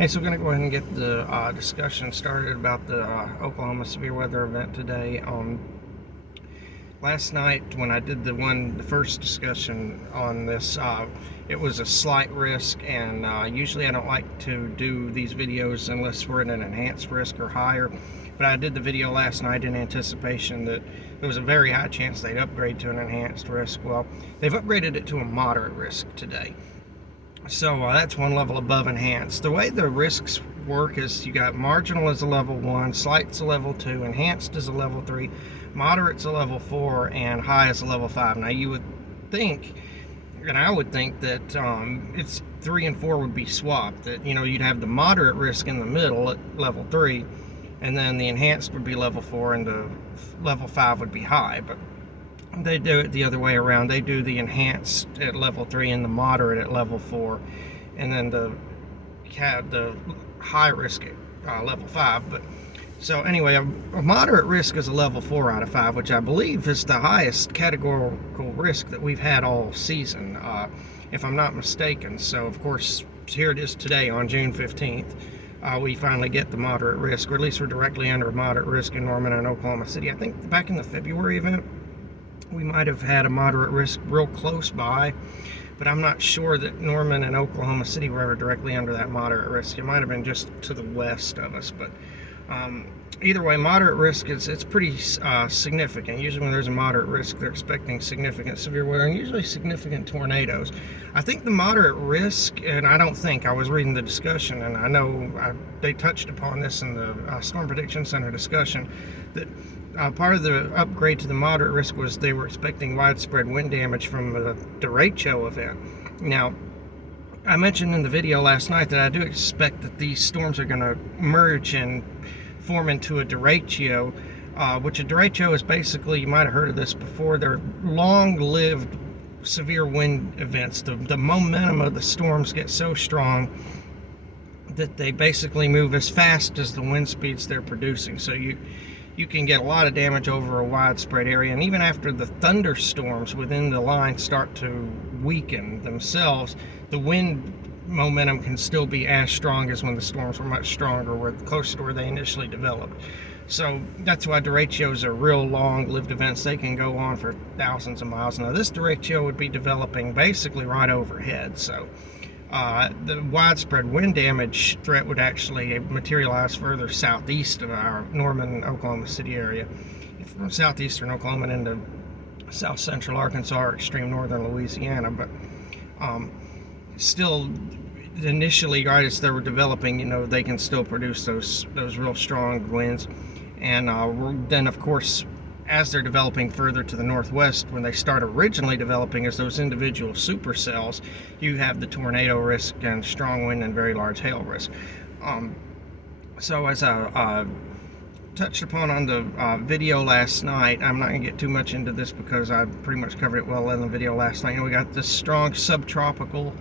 Hey, so we're going to go ahead and get the discussion started about the Oklahoma severe weather event today. Last night, when I did the first discussion on this, it was a slight risk, and usually I don't like to do these videos unless we're in an enhanced risk or higher. But I did the video last night in anticipation that there was a very high chance they'd upgrade to an enhanced risk. Well, they've upgraded it to a moderate risk today. So that's one level above enhanced. The way the risks work is you got marginal as a level 1, slight's a level 2, enhanced is a level 3, moderate's a level 4, and high is a level 5. Now you would think, and I would think that it's 3 and 4 would be swapped, that you'd have the moderate risk in the middle at level 3, and then the enhanced would be level 4 and the level 5 would be high. But they do it the other way around. They do the enhanced at level 3 and the moderate at level 4, and then the high risk at level 5. But so anyway, a moderate risk is a level 4 out of 5, which I believe is the highest categorical risk that we've had all season, if I'm not mistaken. So of course, here it is today on June 15th. We finally get the moderate risk, or at least we're directly under moderate risk in Norman and Oklahoma City. I think back in the February event, we might have had a moderate risk real close by, but I'm not sure that Norman and Oklahoma City were ever directly under that moderate risk. It might have been just to the west of us, but either way, moderate risk it's pretty significant. Usually when there's a moderate risk, they're expecting significant severe weather and usually significant tornadoes. I think the moderate risk, and I was reading the discussion, and I know they touched upon this in the Storm Prediction Center discussion, that part of the upgrade to the moderate risk was they were expecting widespread wind damage from the derecho event. Now, I mentioned in the video last night that I do expect that these storms are going to merge and form into a derecho, which a derecho is basically, you might have heard of this before, they're long-lived severe wind events. The momentum of the storms gets so strong that they basically move as fast as the wind speeds they're producing. So you can get a lot of damage over a widespread area, and even after the thunderstorms within the line start to weaken themselves, the wind momentum can still be as strong as when the storms were much stronger, closer to where they initially developed. So that's why derechos are real long-lived events. They can go on for thousands of miles. Now this derecho would be developing basically right overhead, so the widespread wind damage threat would actually materialize further southeast of our Norman, Oklahoma City area, from southeastern Oklahoma into south central Arkansas or extreme northern Louisiana. But still, initially, right as they were developing, they can still produce those real strong winds. And then, of course, as they're developing further to the northwest, when they start originally developing as those individual supercells, you have the tornado risk and strong wind and very large hail risk. So as I touched upon on the video last night, I'm not going to get too much into this because I pretty much covered it well in the video last night. We got this strong subtropical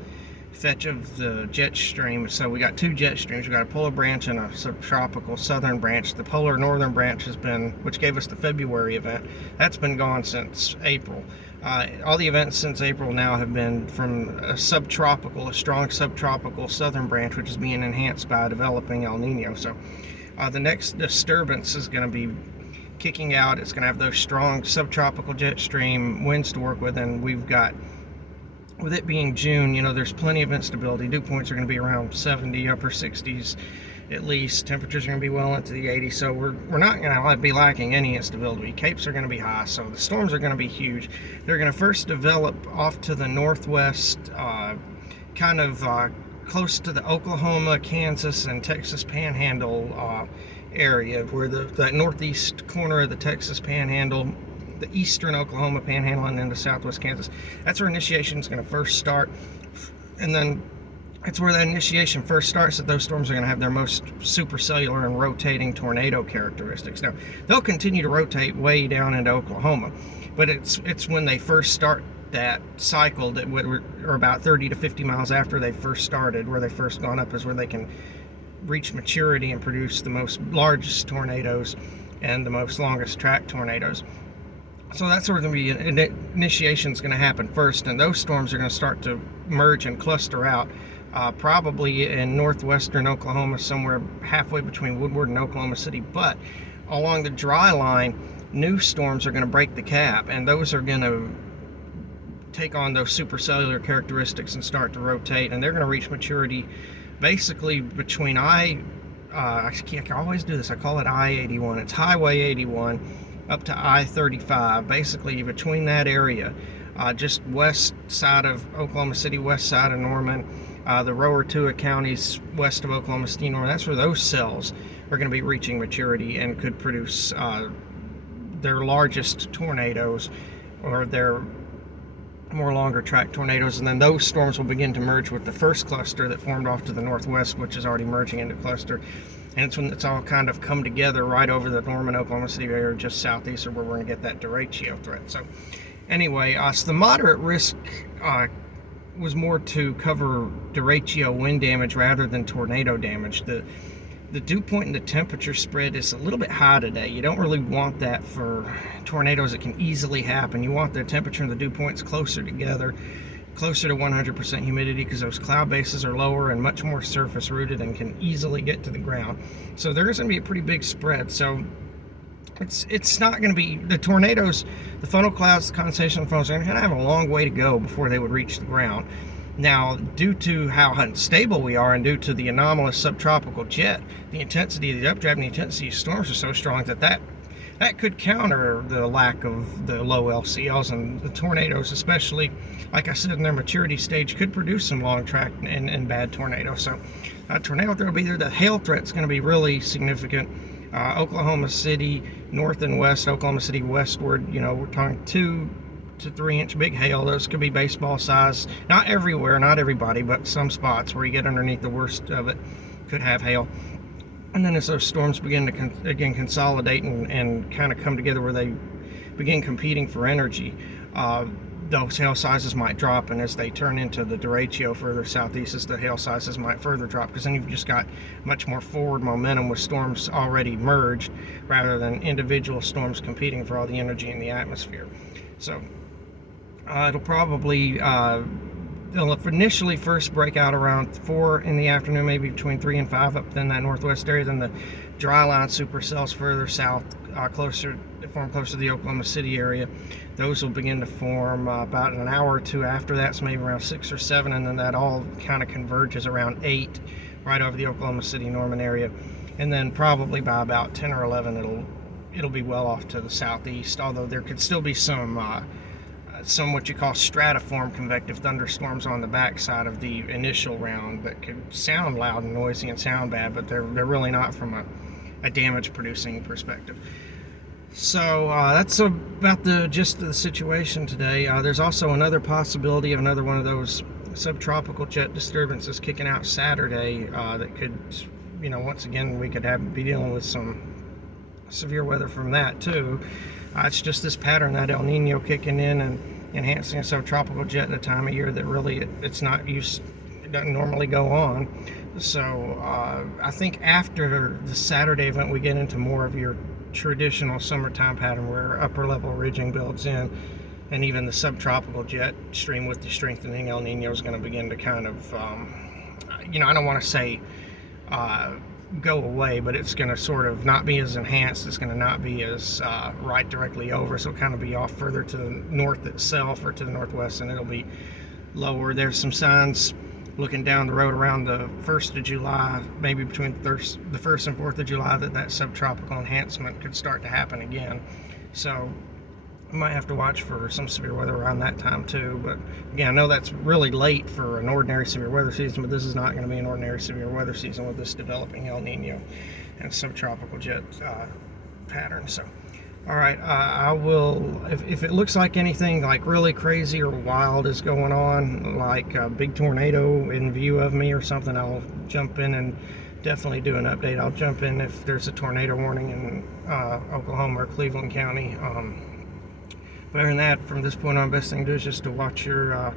fetch of the jet stream. So we got two jet streams. We got a polar branch and a subtropical southern branch. The polar northern branch has been, which gave us the February event, that's been gone since April. All the events since April now have been from a strong subtropical southern branch, which is being enhanced by developing El Nino. So the next disturbance is going to be kicking out. It's going to have those strong subtropical jet stream winds to work with, and we've got, with it being June, there's plenty of instability. Dew points are going to be around 70, upper 60s at least. Temperatures are going to be well into the 80s, so we're not going to be lacking any instability. Capes are going to be high, so the storms are going to be huge. They're going to first develop off to the northwest, kind of close to the Oklahoma, Kansas, and Texas Panhandle area, where that northeast corner of the Texas Panhandle, the eastern Oklahoma Panhandle, and into southwest Kansas. That's where initiation is going to first start, and then it's where that initiation first starts that those storms are going to have their most supercellular and rotating tornado characteristics. Now, they'll continue to rotate way down into Oklahoma, but it's when they first start that cycle that we're about 30 to 50 miles after they first started, where they first gone up, is where they can reach maturity and produce the largest tornadoes and the most longest track tornadoes. So that's where initiation is going to happen first, and those storms are going to start to merge and cluster out probably in northwestern Oklahoma, somewhere halfway between Woodward and Oklahoma City. But along the dry line, new storms are going to break the cap, and those are going to take on those supercellular characteristics and start to rotate, and they're going to reach maturity basically between I always do this, I call it I-81. It's Highway 81 up to I-35, basically between that area, just west side of Oklahoma City, west side of Norman, the Rower-Tuah counties west of Oklahoma City, Norman. That's where those cells are going to be reaching maturity and could produce their largest tornadoes, or their more longer track tornadoes, and then those storms will begin to merge with the first cluster that formed off to the northwest, which is already merging into cluster. And it's when it's all kind of come together right over the Norman, Oklahoma City area, just southeast of where we're going to get that derecho threat. So anyway, so the moderate risk was more to cover derecho wind damage rather than tornado damage. The dew point and the temperature spread is a little bit high today. You don't really want that for tornadoes. It can easily happen. You want the temperature and the dew points closer together, closer to 100% humidity, because those cloud bases are lower and much more surface rooted and can easily get to the ground. So there's going to be a pretty big spread. So it's not going to be, the tornadoes, the funnel clouds, the condensation funnels are going to have a long way to go before they would reach the ground. Now, due to how unstable we are and due to the anomalous subtropical jet, the intensity of the updraft and the intensity of storms are so strong that could counter the lack of the low LCLs, and the tornadoes, especially, like I said, in their maturity stage, could produce some long track and bad tornadoes. So tornado threat will be there. The hail threat's going to be really significant. Oklahoma City, north and west, Oklahoma City westward, we're talking 2 to 3 inch big hail. Those could be baseball size. Not everywhere, not everybody, but some spots where you get underneath the worst of it could have hail. And then as those storms begin to again consolidate and kind of come together where they begin competing for energy, those hail sizes might drop, and as they turn into the derecho further southeast, the hail sizes might further drop, because then you've just got much more forward momentum with storms already merged rather than individual storms competing for all the energy in the atmosphere. So it'll probably, they'll initially first break out around 4 in the afternoon, maybe between 3 and 5 up in that northwest area. Then the dry line supercells further south, form closer to the Oklahoma City area. Those will begin to form about an hour or two after that, so maybe around 6 or 7, and then that all kind of converges around 8 right over the Oklahoma City, Norman area. And then probably by about 10 or 11, it'll be well off to the southeast, although there could still be some what you call stratiform convective thunderstorms on the backside of the initial round that could sound loud and noisy and sound bad, but they're really not from a damage producing perspective. So that's about the gist of the situation today. There's also another possibility of another one of those subtropical jet disturbances kicking out Saturday that could, once again, we could be dealing with some severe weather from that too. It's just this pattern, that El Nino kicking in and enhancing a subtropical jet at a time of year that really it doesn't normally go on. So I think after the Saturday event, we get into more of your traditional summertime pattern where upper level ridging builds in, and even the subtropical jet stream with the strengthening El Nino is going to begin to kind of, I don't want to say go away, but it's going to sort of not be as enhanced. It's going to not be as right directly over, so it'll kind of be off further to the north itself or to the northwest, and it'll be lower. There's some signs looking down the road around the 1st of July, maybe between the 1st and 4th of July, that subtropical enhancement could start to happen again. So we might have to watch for some severe weather around that time too. But again, I know that's really late for an ordinary severe weather season, but this is not going to be an ordinary severe weather season with this developing El Nino and subtropical jet pattern. So all right, I will, if it looks like anything like really crazy or wild is going on, like a big tornado in view of me or something, I'll jump in and definitely do an update. I'll jump in if there's a tornado warning in Oklahoma or Cleveland County. But other than that, from this point on, best thing to do is just to watch your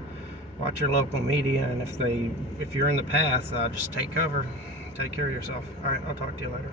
local media, and if you're in the path, just take cover. Take care of yourself. All right, I'll talk to you later.